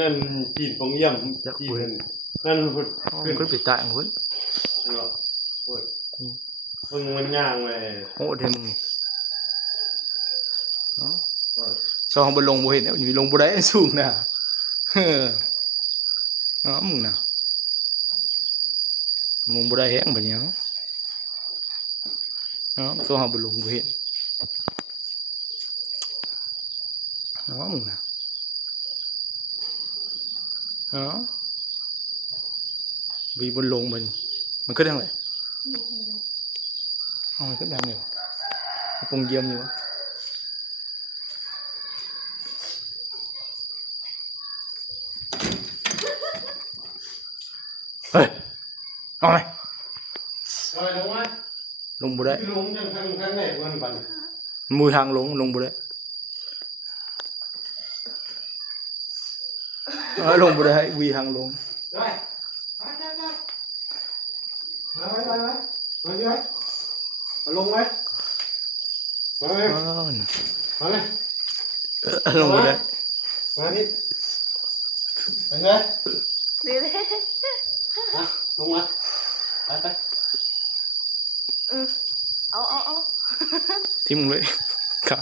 นั่นปีนปงเยี่ยมปีนนั่นพุ่นขึ้นไปตายพุ่นเนาะพุ่นมันย่างเลยโอ้เดี๋ยวมึงซองบนลงบ่เห็นอยู่ลงบ่ได้สูงน่ะมึงน่ะลงบ่ได้แห้งแบบนี้ซองบนลงบ่เห็นมึงน่ะบีบนลงมันขึ้นทางไหนมันขึ้นทางไหนปงเยี่ยมอยู่วะเฮ้ยเอาไหมลงบุได้ลงยังทางไหนมันปั่นมือทางลงบุได้ลงบุได้วีทางลงได้มาลงไหมมาเลยมาเลยลงบุได้มานี่เป็นไงดีเลยลงมาไปเอาที่มึงเลยขา